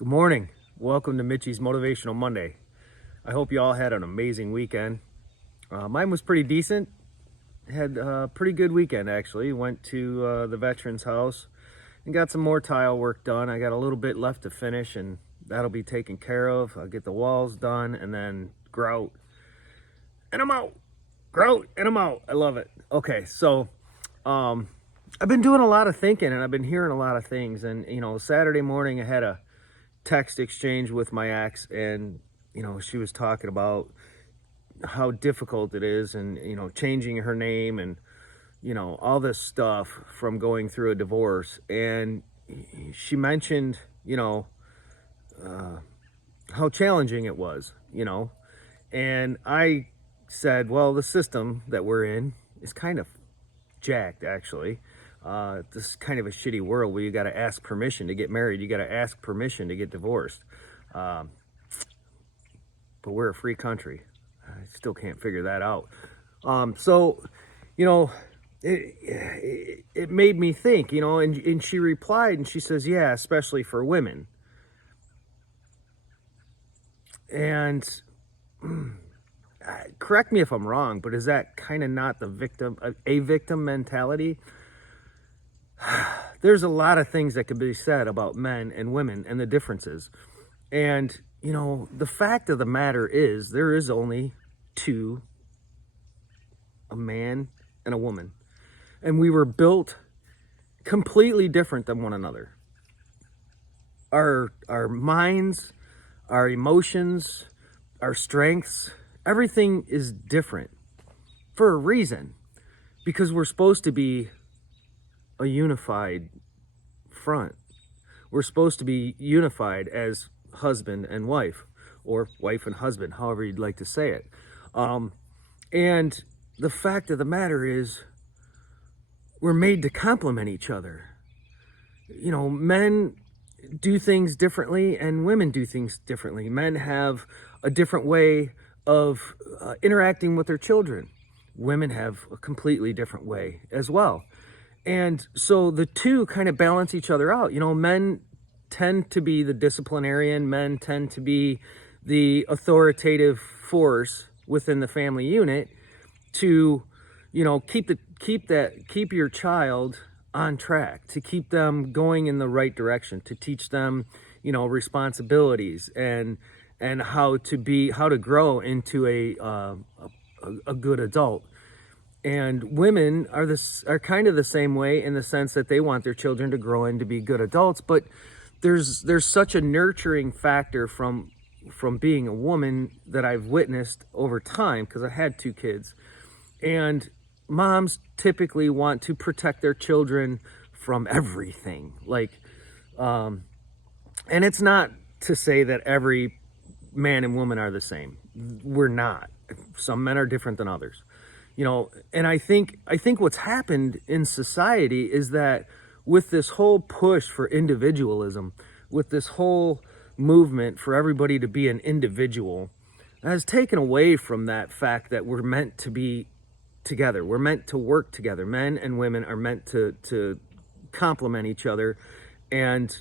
Good morning. Welcome to Mitchie's Motivational Monday. I hope you all had an amazing weekend. Mine was pretty decent. Had a pretty good weekend, actually. Went to the veterans house and got some more tile work done. I got a little bit left to finish, and that'll be taken care of. I'll get the walls done and then grout. And I'm out. Grout and I'm out. I love it. Okay, so I've been doing a lot of thinking, and I've been hearing a lot of things. And, Saturday morning I had a text exchange with my ex, and she was talking about how difficult it is, and changing her name, and all this stuff from going through a divorce. And she mentioned how challenging it was, and I said, well, the system that we're in is kind of jacked, actually. This is kind of a shitty world where you got to ask permission to get married. You got to ask permission to get divorced. But we're a free country. I still can't figure that out. It made me think, and she replied, and she says, yeah, especially for women. And correct me if I'm wrong, but is that kind of not a victim mentality? There's a lot of things that could be said about men and women and the differences. And, the fact of the matter is there is only two, a man and a woman. And we were built completely different than one another. Our minds, our emotions, our strengths, everything is different for a reason, because we're supposed to be a unified front. We're supposed to be unified as husband and wife, or wife and husband, however you'd like to say it. And the fact of the matter is we're made to complement each other. Men do things differently and women do things differently. Men have a different way of interacting with their children. Women have a completely different way as well. And so the two kind of balance each other out. Men tend to be the disciplinarian. Men tend to be the authoritative force within the family unit to, keep your child on track, to keep them going in the right direction, to teach them, responsibilities and how to grow into a good adult. And women are kind of the same way, in the sense that they want their children to grow into be good adults. But there's such a nurturing factor from being a woman that I've witnessed over time, because I had two kids. And moms typically want to protect their children from everything. And it's not to say that every man and woman are the same. We're not. Some men are different than others. And I think what's happened in society is that with this whole push for individualism, with this whole movement for everybody to be an individual, has taken away from that fact that we're meant to be together. We're meant to work together. Men and women are meant to complement each other and,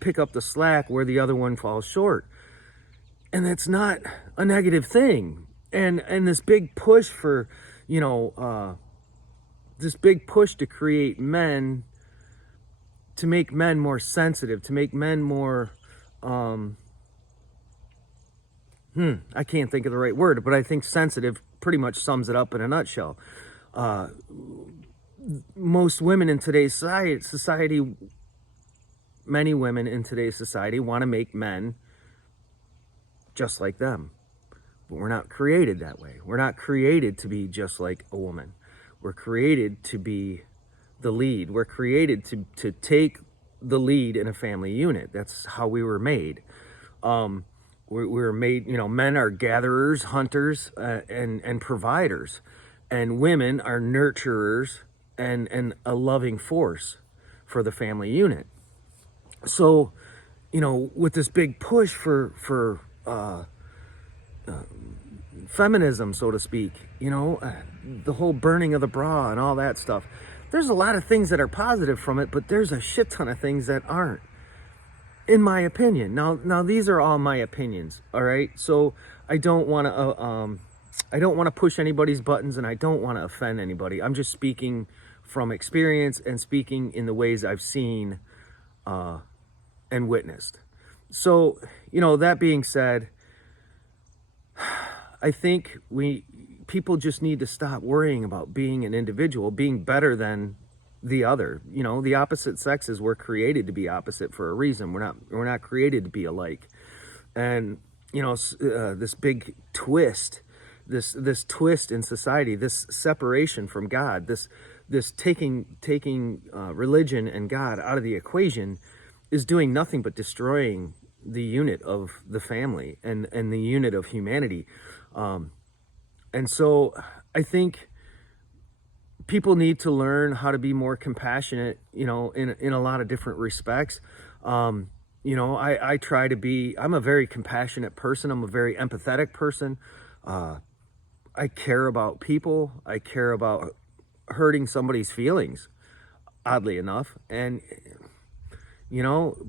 pick up the slack where the other one falls short. And that's not a negative thing. And this big push for, this big push to create men, to make men more sensitive, to make men more, I can't think of the right word, but I think sensitive pretty much sums it up in a nutshell. Most women in today's society, many women in today's society want to make men just like them. But we're not created that way. We're not created to be just like a woman. We're created to be the lead. We're created to take the lead in a family unit. That's how we were made. We were made, men are gatherers, hunters, and providers. And women are nurturers and a loving force for the family unit. So, with this big push for feminism, so to speak, the whole burning of the bra and all that stuff, there's a lot of things that are positive from it, but there's a shit ton of things that aren't. in my opinion. Now these are all my opinions, all right? So I don't want to push anybody's buttons, and I don't want to offend anybody. I'm just speaking from experience and speaking in the ways I've seen and witnessed. So, that being said, I think people just need to stop worrying about being an individual, being better than the other. The opposite sexes were created to be opposite for a reason. We're not created to be alike. And this big twist, this twist in society, this separation from God, this taking religion and God out of the equation, is doing nothing but destroying the unit of the family and the unit of humanity. And so I think people need to learn how to be more compassionate, in a lot of different respects. I try to be, I'm a very compassionate person. I'm a very empathetic person. I care about people. I care about hurting somebody's feelings, oddly enough. And,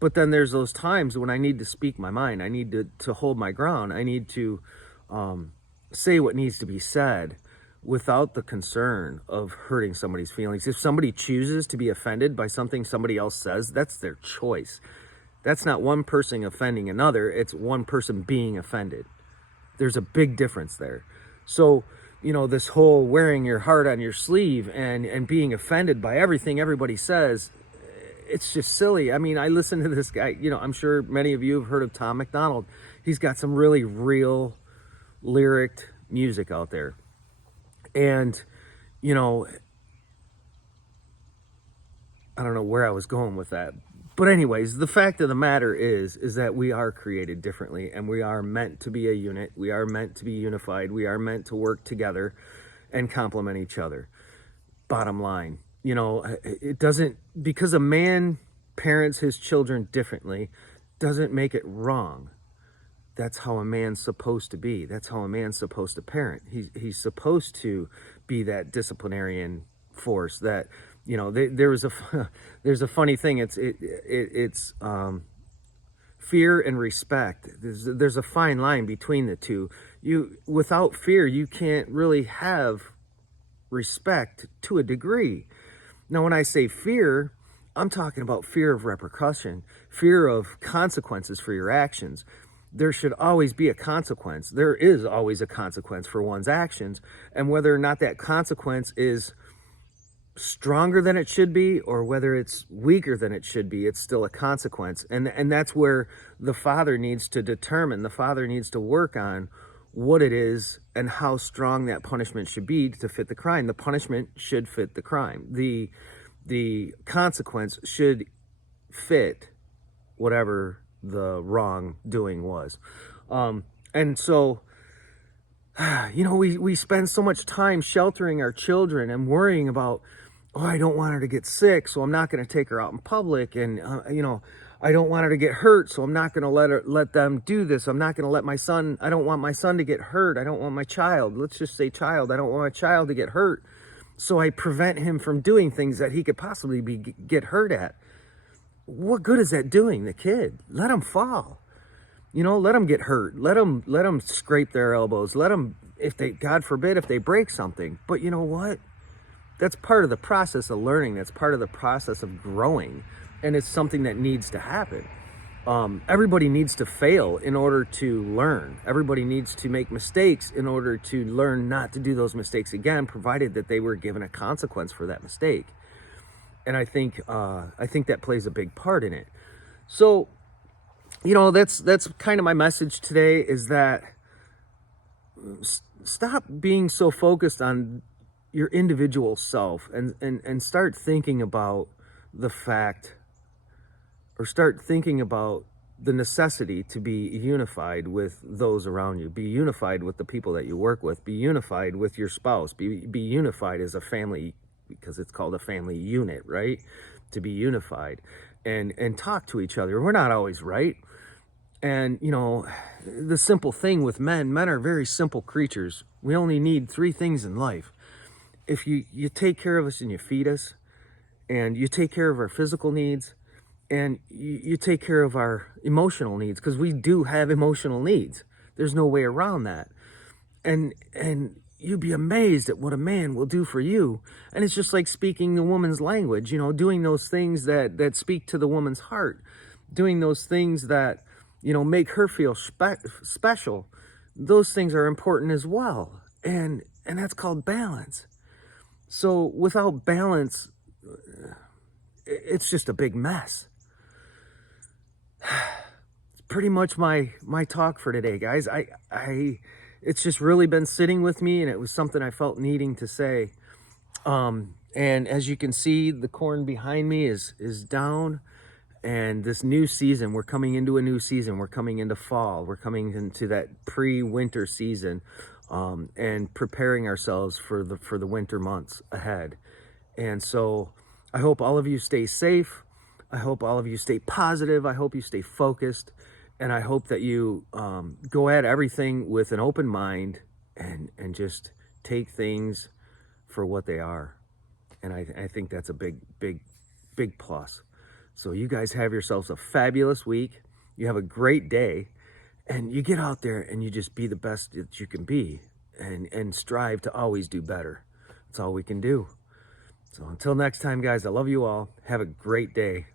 but then there's those times when I need to speak my mind. I need to hold my ground. I need to say what needs to be said without the concern of hurting somebody's feelings. If somebody chooses to be offended by something somebody else says, that's their choice. That's not one person offending another. It's one person being offended. There's a big difference there. So, this whole wearing your heart on your sleeve and being offended by everything everybody says, it's just silly. I mean, I listen to this guy, I'm sure many of you have heard of Tom MacDonald. He's got some really real lyric music out there. And, I don't know where I was going with that. But anyways, the fact of the matter is that we are created differently, and we are meant to be a unit. We are meant to be unified. We are meant to work together and complement each other. Bottom line, it doesn't, because a man parents his children differently, doesn't make it wrong. That's how a man's supposed to be. That's how a man's supposed to parent. He's supposed to be that disciplinarian force. That there's a funny thing. It's fear and respect. There's a fine line between the two. Without fear, you can't really have respect to a degree. Now, when I say fear, I'm talking about fear of repercussion, fear of consequences for your actions. There should always be a consequence. There is always a consequence for one's actions. And whether or not that consequence is stronger than it should be or whether it's weaker than it should be, it's still a consequence. And that's where the father needs to determine, the father needs to work on what it is and how strong that punishment should be to fit the crime. The punishment should fit the crime. The consequence should fit whatever the wrongdoing was. And so, we spend so much time sheltering our children and worrying about, I don't want her to get sick, so I'm not going to take her out in public. And, I don't want her to get hurt, so I'm not going to let them do this. I'm not going to let my son, I don't want my son to get hurt. I don't want my child, let's just say child, I don't want my child to get hurt. So I prevent him from doing things that he could possibly get hurt at. What good is that doing the kid? Let him fall. Let them get hurt. Let them scrape their elbows. Let them, God forbid, if they break something. But you know what? That's part of the process of learning. That's part of the process of growing. And it's something that needs to happen. Everybody needs to fail in order to learn. Everybody needs to make mistakes in order to learn not to do those mistakes again, provided that they were given a consequence for that mistake. And I think that plays a big part in it. So, that's kind of my message today, is that stop being so focused on your individual self and start thinking about the fact, or start thinking about the necessity to be unified with those around you. Be unified with the people that you work with. Be unified with your spouse. Be unified as a family, because it's called a family unit, right? To be unified and talk to each other. We're not always right. And, the simple thing with men are very simple creatures. We only need 3 things in life. If you take care of us and you feed us, and you take care of our physical needs, and you take care of our emotional needs, because we do have emotional needs. There's no way around that. And you'd be amazed at what a man will do for you. And it's just like speaking the woman's language, doing those things that speak to the woman's heart, doing those things that, make her feel special. Those things are important as well. And that's called balance. So without balance, it's just a big mess. It's pretty much my talk for today, guys. It's just really been sitting with me, and it was something I felt needing to say. And as you can see, the corn behind me is down, and this new season, we're coming into a new season. We're coming into fall. We're coming into that pre-winter season, and preparing ourselves for the winter months ahead. And so I hope all of you stay safe. I hope all of you stay positive. I hope you stay focused. And I hope that you go at everything with an open mind, and just take things for what they are. And I think that's a big, big, big plus. So you guys have yourselves a fabulous week. You have a great day. And you get out there and you just be the best that you can be. And strive to always do better. That's all we can do. So until next time, guys, I love you all. Have a great day.